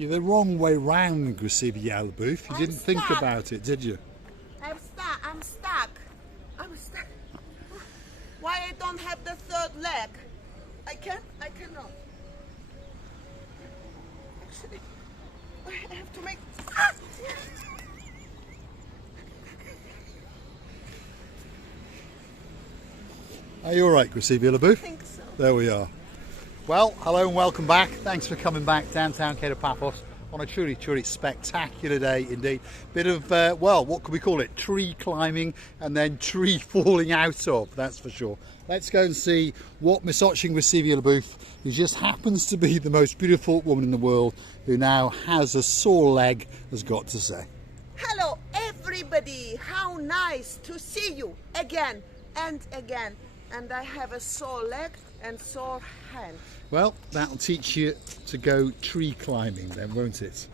You're the wrong way round, Grisivia Booth. You didn't think about it, did you? I'm stuck. Why I don't have the third leg? I cannot. Actually, I have to make... Ah! Are you alright, Grisivia Booth? I think so. There we are. Well, hello and welcome back. Thanks for coming back downtown Cape of Paphos on a truly spectacular day indeed. Bit of, well, what could we call it? Tree climbing and then tree falling out of, that's for sure. Let's go and see what Miss Grisivia Booth, who just happens to be the most beautiful woman in the world, who now has a sore leg, has got to say. Hello everybody, how nice to see you again and again. And I have a sore leg and sore hand. Well, that'll teach you to go tree climbing then, won't it?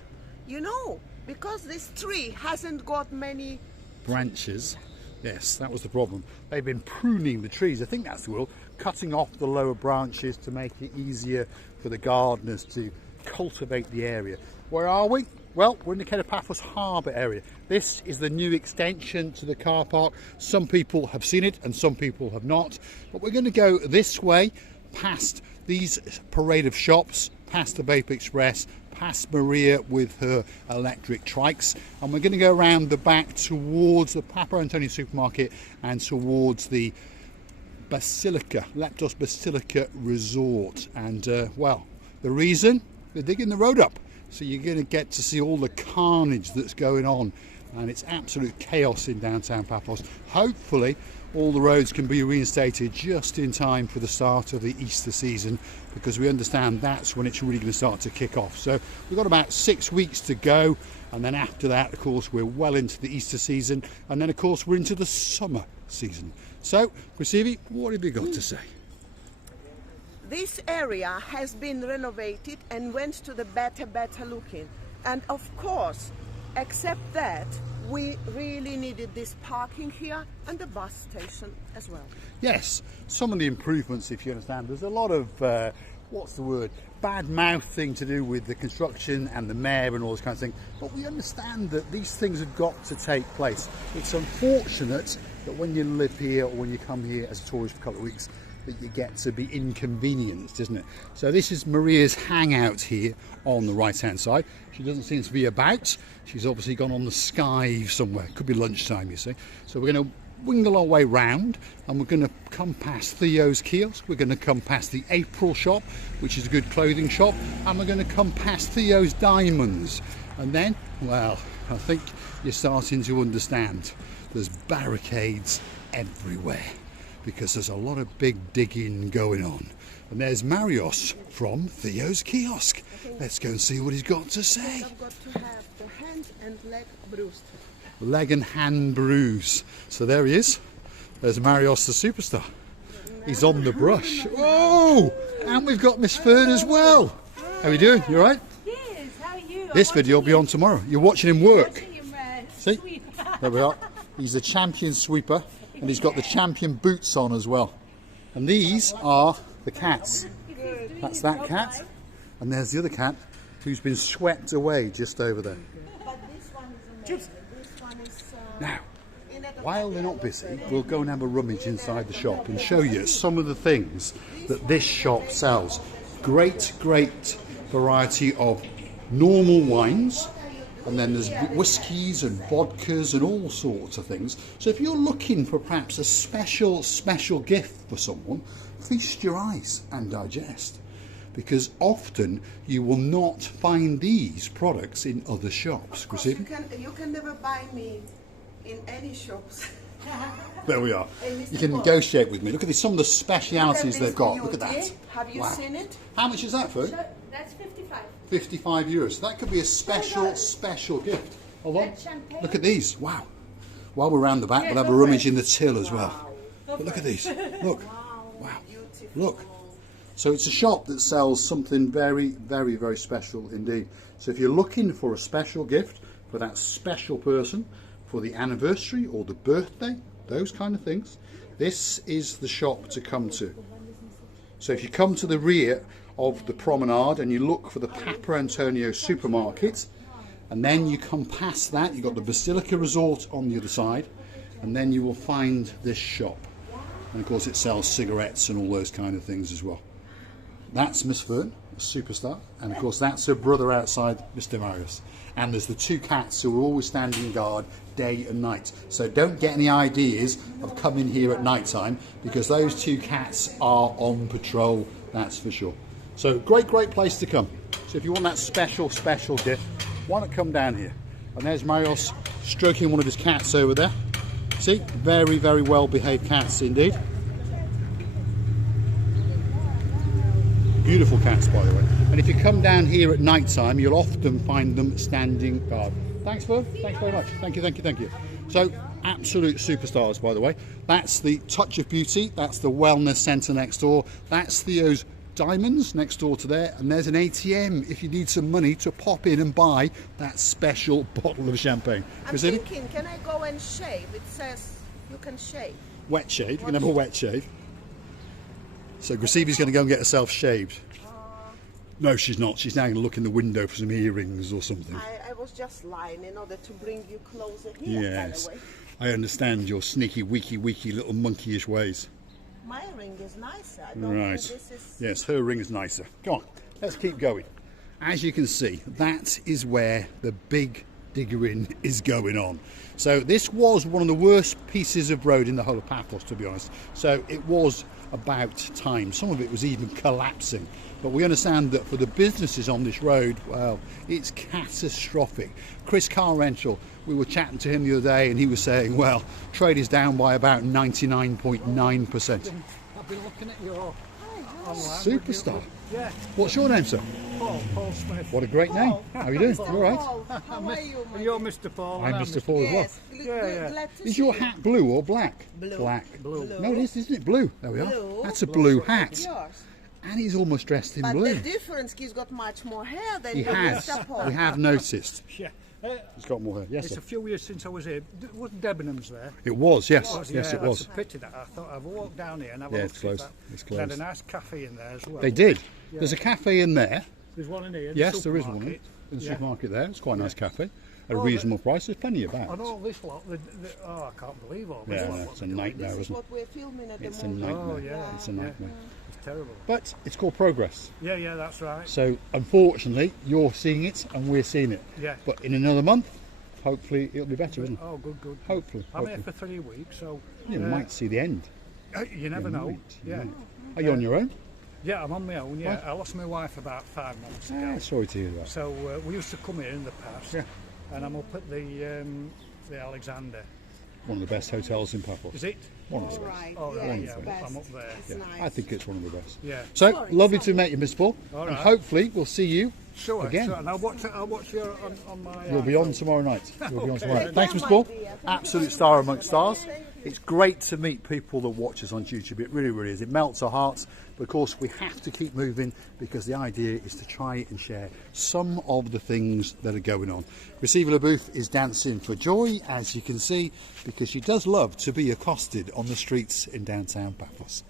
You know, because this tree hasn't got many branches. Yes, that was the problem. They've been pruning the trees. I think that's the word, cutting off the lower branches to make it easier for the gardeners to cultivate the area. Where are we? Well, we're in the Paphos Harbour area. This is the new extension to the car park. Some people have seen it and some people have not. But we're going to go this way, past these parade of shops, past the Vape Express, past Maria with her electric trikes. And we're going to go around the back towards the Papa Antonio supermarket and towards the Basilica, Leptos Basilica Resort. And, well, the reason? They're digging the road up. So you're going to get to see all the carnage that's going on, and it's absolute chaos in downtown Paphos. Hopefully all the roads can be reinstated just in time for the start of the Easter season, because we understand that's when it's really going to start to kick off. So we've got about 6 weeks to go, and then after that, of course, we're well into the Easter season, and then of course we're into the summer season. So Grisivia, what have you got to say? This area has been renovated and went to the better looking. And of course, except that, we really needed this parking here and the bus station as well. Yes, some of the improvements, if you understand. There's a lot of, what's the word, bad mouthing to do with the construction and the mayor and all this kind of thing. But we understand that these things have got to take place. It's unfortunate that when you live here or when you come here as a tourist for a couple of weeks, that you get to be inconvenienced, isn't it? So this is Maria's hangout here on the right hand side. She doesn't seem to be about. She's obviously gone on the skive somewhere. Could be lunchtime, you see. So we're going to wingle our way round, and we're going to come past Theo's Kiosk. We're going to come past the April shop, which is a good clothing shop, and we're going to come past Theo's Diamonds. And then, well, I think you're starting to understand. There's barricades everywhere, because there's a lot of big digging going on. And there's Marios from Theo's Kiosk. Let's go and see what he's got to say. I've got to have the hand and leg bruised. Leg and hand bruise. So there he is. There's Marios the superstar. He's on the brush. Oh! And we've got Miss Fern as well. How are you doing? You alright? Yes, how are you? This video will be on tomorrow. You're watching him work. Watching him, see? sweep. There we are. He's the champion sweeper. And he's got the champion boots on as well. And these are the cats. That's that cat. And there's the other cat who's been swept away just over there. But this one is amazing. This one is... Now, while they're not busy, we'll go and have a rummage inside the shop and show you some of the things that this shop sells. Great variety of normal wines. And then there's whiskies and vodkas and all sorts of things. So if you're looking for perhaps a special gift for someone, feast your eyes and digest. Because often you will not find these products in other shops. You can never buy me in any shops. There we are. You can negotiate with me. Look at this, some of the specialities they've got. Look at that. Have you seen it? How much is that for? That's 55. 55 euros. That could be a special gift. Hold on. Look at these. Wow. While we're around the back, we'll have a rummage in the till as well. But look at these. Look. Wow. Look. So it's a shop that sells something very special indeed. So if you're looking for a special gift for that special person, for the anniversary or the birthday, those kind of things, this is the shop to come to. So if you come to the rear of the promenade and you look for the Papa Antonio supermarket, and then you come past that, you've got the Basilica Resort on the other side, and then you will find this shop. And of course it sells cigarettes and all those kind of things as well. That's Miss Fern, a superstar, and of course that's her brother outside, Mr. Marius. And there's the two cats who are always standing guard day and night. So don't get any ideas of coming here at night time, because those two cats are on patrol, that's for sure. So great place to come. So if you want that special gift, why not come down here? And there's Marius stroking one of his cats over there. See, very well behaved cats indeed. Beautiful cats, by the way. And if you come down here at night time, you'll often find them standing guard. Thanks, Fern. Thanks very much. Thank you. So, absolute superstars, by the way. That's the Touch of Beauty. That's the Wellness Centre next door. That's Theo's Diamonds next door to there. And there's an ATM if you need some money to pop in and buy that special bottle of champagne. I'm thinking, can I go and shave? It says you can shave. Wet shave. You can have a wet shave. So Gracievi's going to go and get herself shaved. No, she's not. She's now going to look in the window for some earrings or something. I was just lying in order to bring you closer here, yes, by the way. I understand your sneaky, weaky little monkeyish ways. My ring is nicer. I don't Right. think this is... Yes, her ring is nicer. Come on, let's keep going. As you can see, that is where the big diggering is going on. So this was one of the worst pieces of road in the whole of Paphos, to be honest. So it was about time. Some of it was even collapsing. But we understand that for the businesses on this road, well, it's catastrophic. Chris Car Rental, we were chatting to him the other day and he was saying, well, trade is down by about 99.9%. I've been looking at your online. Superstar. Yeah. What's your name, sir? Paul Smith. What a great name. How are you doing? Mr. You all right? Paul, how are you, And you're Mr. Paul. I'm and Mr. Paul as well. Yes, Yeah. glad to Is see your you. hat blue or black? Blue. Black. Blue. No, it is, isn't it? Blue. There we are. Blue. That's a blue hat. Yours. And he's almost dressed in But blue. the difference, he's got much more hair than He you, has. Mr. Paul. We have noticed. Yeah. He's got more hair. Yes, It's sir. a few years since I was here. Wasn't Debenhams there? It was, yes. Yes, Yeah, it that's was. a pity that. I thought I'd walk down here and have Yeah, a it's look. closed. It's They had a closed. nice cafe in there as well. They did. There's a cafe in there. There's one in here. Yes, there is one in the Yeah. supermarket there. It's quite a nice cafe. At a Oh, reasonable price. There's plenty about. And all this lot, I can't believe all this Yeah, lot. no, it's a nightmare, This is isn't it? what we're filming at It's the a moment. nightmare. Oh, yeah. It's a nightmare. It's terrible. But it's called progress. Yeah, that's right. So unfortunately, you're seeing it and we're seeing it. Yeah. But in another month, hopefully it'll be better, isn't it? Oh, good. Hopefully. I'm here for 3 weeks, so... You might see the end. You never know. Might, you Yeah. might. Are you on your own? Yeah, I'm on my own, yeah. Right. I lost my wife about 5 months ago. Ah, sorry to hear that. So we used to come here in the past. Yeah. And I'm up at the Alexander. One of the best hotels in Paphos. Is it? One of the All best. right. Oh, yeah, right, it's yeah, best. I'm up there. It's Yeah, nice. I think it's one of the best. Yeah. So Sorry, lovely sorry. to meet you, Miss Paul. All And right. hopefully we'll see you Sure. again. And I'll watch you on my... You'll be on tomorrow night. You'll be on tomorrow night. Thanks, Miss my Paul. dear. Thank Absolute star amongst stars. It's great to meet people that watch us on YouTube. It really is. It melts our hearts. But of course, we have to keep moving because the idea is to try and share some of the things that are going on. Receiver Booth is dancing for joy, as you can see, because she does love to be accosted on the streets in downtown Paphos.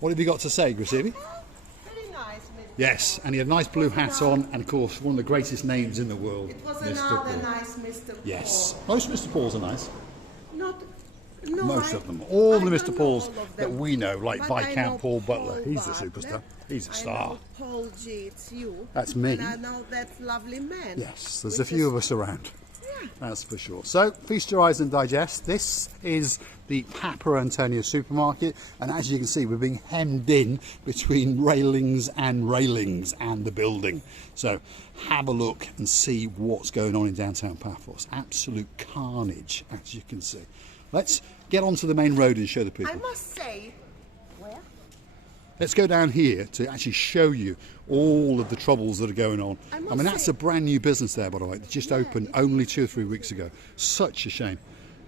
What have you got to say, Gracievi? Very nice, Mr. Yes, and he had a nice blue hat on, and of course, one of the greatest names in the world, It was Mr. another Paul. nice Mr. Paul. Yes, most Mr. Pauls are nice. No, Most I- of them. All the I Mr. don't Pauls know all of that them. we know, like But I know Viscount Paul Butler. He's a Butler. superstar. He's a I star. know Paul G, it's you. That's me. And I know that lovely man. Yes, there's which a few is- of us around. That's for sure. So, feast your eyes and digest. This is the Papa Antonio supermarket, and as you can see, we're being hemmed in between railings and the building. So, have a look and see what's going on in downtown Paphos. Absolute carnage, as you can see. Let's get onto the main road and show the people. I must say, where? Let's go down here to actually show you all of the troubles that are going on. I I must mean, that's say- a brand new business there, by the way. It just opened only 2 or 3 weeks ago. Such a shame.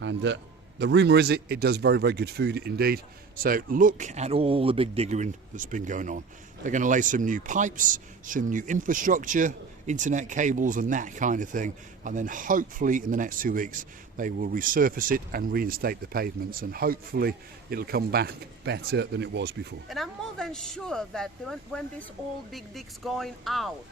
And the rumour is it does very good food indeed. So look at all the big diggering that's been going on. They're going to lay some new pipes, some new infrastructure. internet cables and that kind of thing, and then hopefully in the next 2 weeks they will resurface it and reinstate the pavements, and hopefully it'll come back better than it was before. And I'm more than sure that when this old big digs going out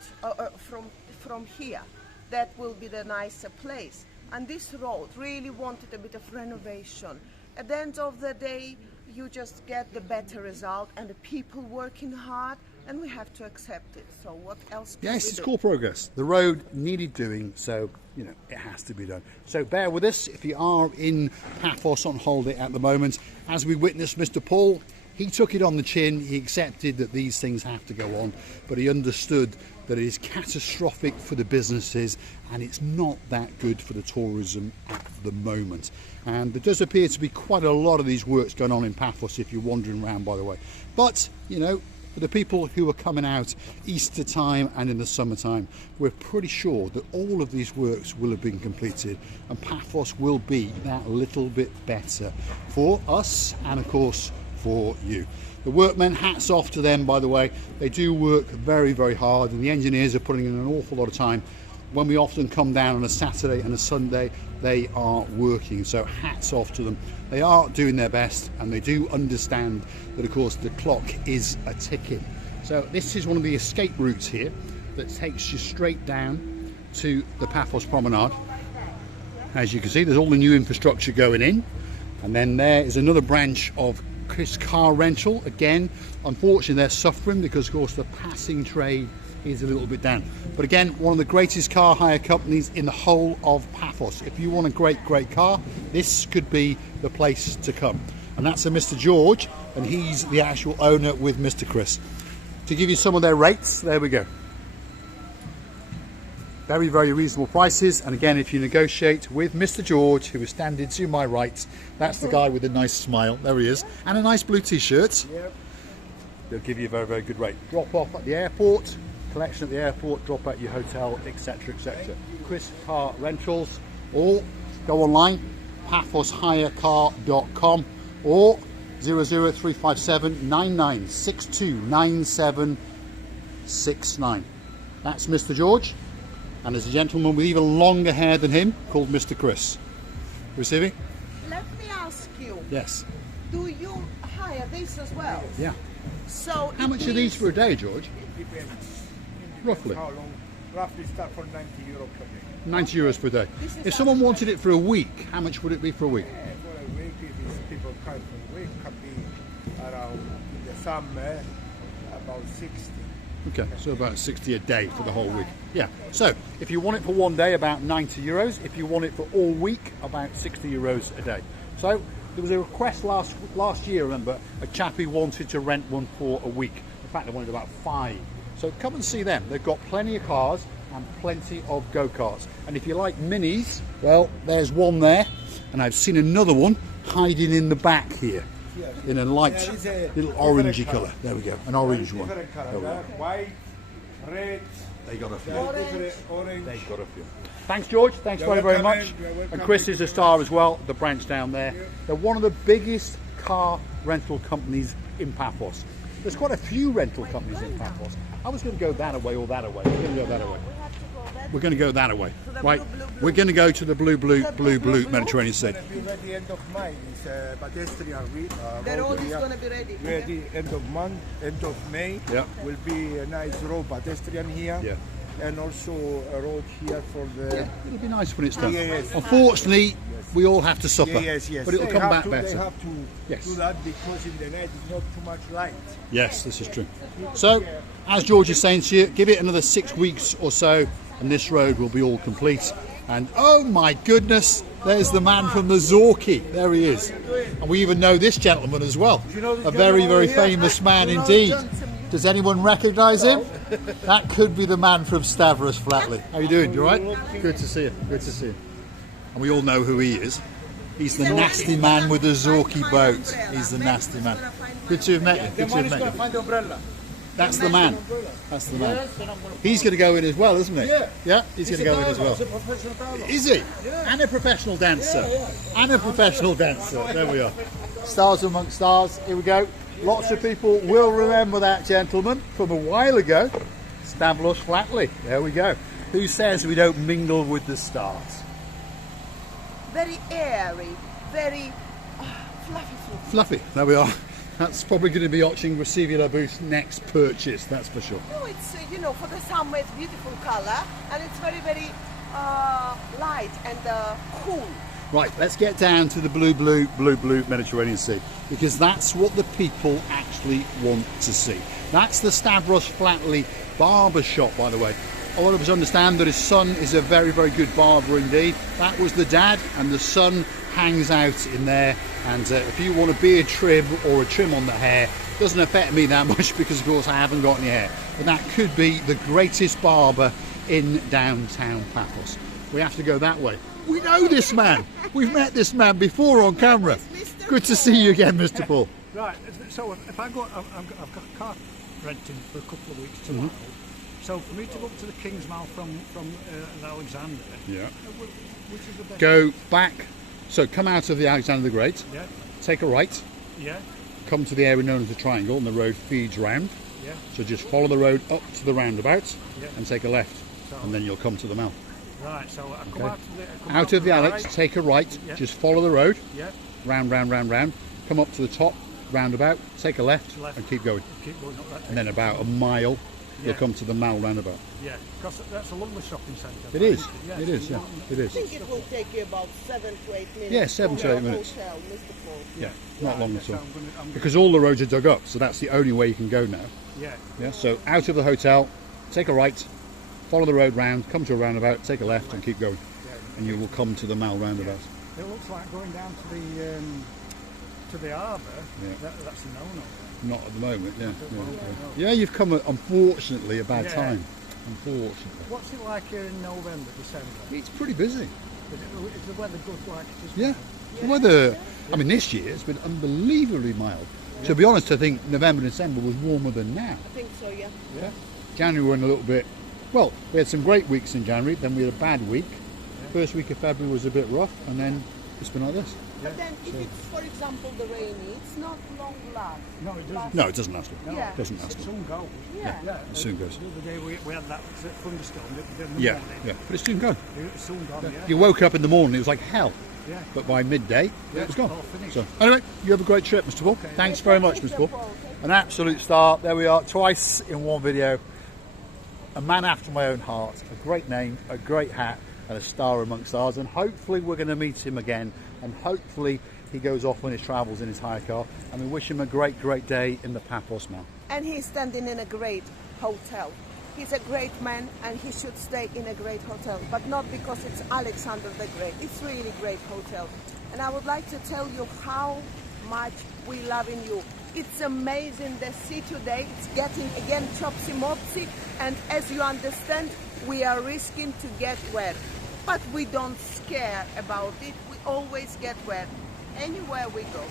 from here, that will be the nicer place. And this road really wanted a bit of renovation. At the end of the day, you just get the better result, and the people working hard, and we have to accept it. So what else can Yes, we it's do? cool progress. The road needed doing, so you know it has to be done. So bear with us if you are in Paphos on holiday at the moment. As we witnessed Mr. Paul, he took it on the chin. He accepted that these things have to go on, but he understood that it is catastrophic for the businesses and it's not that good for the tourism at the moment. And there does appear to be quite a lot of these works going on in Paphos if you're wandering around, by the way. But you know, for the people who are coming out Easter time and in the summertime, we're pretty sure that all of these works will have been completed and Paphos will be that little bit better for us and of course for you. The workmen, hats off to them, by the way. They do work very, very hard, and the engineers are putting in an awful lot of time. When we often come down on a Saturday and a Sunday, they are working, so hats off to them. They are doing their best, and they do understand that, of course, the clock is a ticking. So this is one of the escape routes here that takes you straight down to the Paphos Promenade. As you can see, there's all the new infrastructure going in, and then there is another branch of Chris car rental. Again, unfortunately they're suffering because of course the passing trade is a little bit down, but again, one of the greatest car hire companies in the whole of Paphos. If you want a great car, this could be the place to come. And that's a Mr. George, and he's the actual owner with Mr. Chris. To give you some of their rates, there we go. Very, very reasonable prices, and again, if you negotiate with Mr. George, who is standing to my right, that's the guy with a nice smile, there he is, and a nice blue t-shirt. Yep. They'll give you a very, very good rate. Drop off at the airport, collection at the airport, drop at your hotel, etc, etc. Chris Car Rentals, or go online, paphoshirecar.com, or 00357 9962 9769. That's Mr. George. And there's a gentleman with even longer hair than him called Mr. Chris. Receiving? Let me ask you. Yes. Do you hire this as well? Yeah. So how much are these for a day, George? It depends. Roughly? How long? Roughly start from 90 euro per day. 90 euros per day. If someone wanted it for a week, how much would it be for a week? Yeah, for a week, if it's people come for a week, can be around in the summer about 60. Okay, so about 60 a day for the whole week. Yeah, so if you want it for one day, about 90 euros. If you want it for all week, about 60 euros a day. So there was a request last year, remember, a chap who wanted to rent one for a week. In fact, they wanted about 5. So come and see them. They've got plenty of cars and plenty of go-karts. And if you like minis, well, there's one there. And I've seen another one hiding in the back here. In a light little orangey colour. There we go, an orange one. White, red. They got a few. Orange. They got a few. Thanks, George. Thanks very, very much. And Chris is a star as well, the branch down there. They're one of the biggest car rental companies in Paphos. There's quite a few rental companies in Paphos. I was going to go that away or that away. We're going to go that away. We're going to go that away. Right. We're going to go to the blue Mediterranean Sea. It's going to be ready end of May. It's pedestrian week. The road is going to be ready. Ready end of month, end of May. Yeah. Will be a nice road pedestrian here. Yeah. And also a road here for the. Yeah, it'll be nice when it's done. Yes. Unfortunately, we all have to suffer. Yes. But it'll come back They better. have to do that because in the night it's not too much light. Yes, this is true. So, as George is saying to you, give it another 6 weeks or so, and this road will be all complete. And oh my goodness, there's the man from the Zorki. There he is. And we even know this gentleman as well. A very, very famous man indeed. Does anyone recognise him? That could be the man from Stavros Flatley. How are you doing? You all right? Good to see you. Good to see you. And we all know who he is. He's the nasty man with the Zorki boat. He's the nasty man. Good to have met you. Good to have met you. That's the man. That's the man. He's going to go in as well, isn't he? Yeah. Yeah, he's going to go in as well. Is he? And a professional dancer. And a professional dancer. There we are. Stars amongst stars. Here we go. Lots of people will remember that gentleman from a while ago. Stavros Flatley. There we go. Who says we don't mingle with the stars? Very airy, very fluffy. Fluffy. There we are. That's probably going to be watching Receiver Booth's next purchase, that's for sure. No, it's, you know, for the summer it's beautiful color and it's very, very light and cool. Right, let's get down to the blue Mediterranean Sea, because that's what the people actually want to see. That's the Stavros Flatley barber shop, by the way. A lot of us understand that his son is a very, very good barber indeed. That was the dad, and the son hangs out in there. And if you want a beard trim or a trim on the hair, doesn't affect me that much because, of course, I haven't got any hair. But that could be the greatest barber in downtown Paphos. We have to go that way. We know this man. We've met this man before on camera. Good to see you again, Mr. Paul. Right, so if I go, I've got a car renting for a couple of weeks tomorrow. So for me to go up to the King's Mouth from Alexander, Yeah. which is the best? Go back. So come out of the Alexander the Great, Yeah, take a right, yeah, come to the area known as the Triangle, and the road feeds round. yeah. So just follow the road up to the roundabout Yeah. and take a left, So- and then you'll come to the mouth. Right, so I come Okay. out of the Alex, right, take a right, Yeah. just follow the road, Yeah, round, come up to the top roundabout, take a left, Left. and keep going. keep going up that. And then about a mile, you'll Yeah. come to the Mall roundabout. Yeah, because that's a lovely shopping centre. It is, Yeah, it is, yeah, it I is. think it will take you about 7 to 8 minutes. Yeah, 7 to from 8 your minutes. Hotel, Mr. Paul. Yeah, not long at So all. I'm gonna, Because all the roads are dug up, so that's the only way you can go now. yeah, Yeah, so out of the hotel, take a right, follow the road round, come to a roundabout, take a left, and keep going. And you will come to the Mall roundabout. it looks like going down to the harbour. Yeah. That's a no-no. Not at the moment, yeah. No. Yeah, you've come at, unfortunately, a bad Yeah. time. Unfortunately. What's it like here in November, December? It's pretty busy. Is the weather good like it is? Yeah. The weather, I mean, this year it's been unbelievably mild. To be honest, I think November, December was warmer than now. I think so, yeah. Yeah. January went a little bit, well, we had some great weeks in January, then we had a bad week. First week of February was a bit rough, and then it's been like this. But then if it's, for example, the rainy, it's not long last. No, it doesn't. No, it doesn't last long. Yeah. It doesn't last It long. soon goes. Yeah. It soon goes. The other day we had that thunderstorm. Yeah, yeah, but it's soon gone. It's soon gone, yeah. You woke up in the morning, it was like hell. Yeah. But by midday, Yeah, it was gone. all finished. So, anyway, you have a great trip, Mr. Paul. Okay. Thanks very much, Mr. Paul. An absolute star. There we are, twice in one video. A man after my own heart. A great name, a great hat, and a star amongst ours. And hopefully we're going to meet him again. And hopefully he goes off on his travels in his hire car. And we wish him a great, great day in the Paphos Mall. And he's standing in a great hotel. He's a great man and he should stay in a great hotel, but not because it's Alexander the Great. It's really a great hotel. And I would like to tell you how much we love in you. It's amazing the sea today. It's getting again chopsy-mopsy, and as you understand, we are risking to get wet. But we don't scare about it. We always get wet anywhere we go.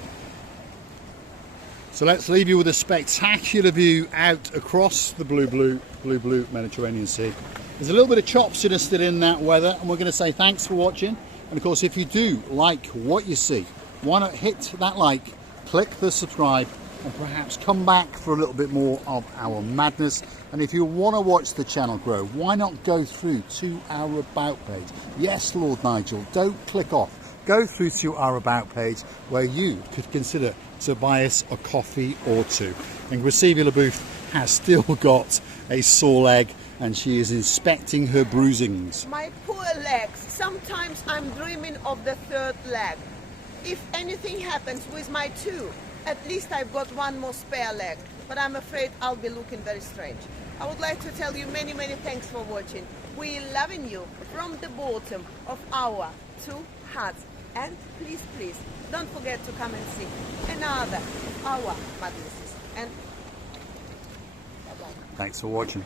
So let's leave you with a spectacular view out across the blue Mediterranean Sea. There's a little bit of chopsiness still in that weather, and we're going to say thanks for watching. And of course, if you do like what you see, why not hit that like, click the subscribe, and perhaps come back for a little bit more of our madness. And if you want to watch the channel grow, why not go through to our About page? Yes, Lord Nigel, don't click off. Go through to our About page where you could consider to buy us a coffee or two. And Receiver Booth has still got a sore leg and she is inspecting her bruisings. My poor legs. Sometimes I'm dreaming of the third leg. If anything happens with my two, at least I've got one more spare leg. But I'm afraid I'll be looking very strange. I would like to tell you many, many thanks for watching. We're loving you from the bottom of our two hearts. And please, please, don't forget to come and see another of our madnesses. And bye-bye. Thanks for watching.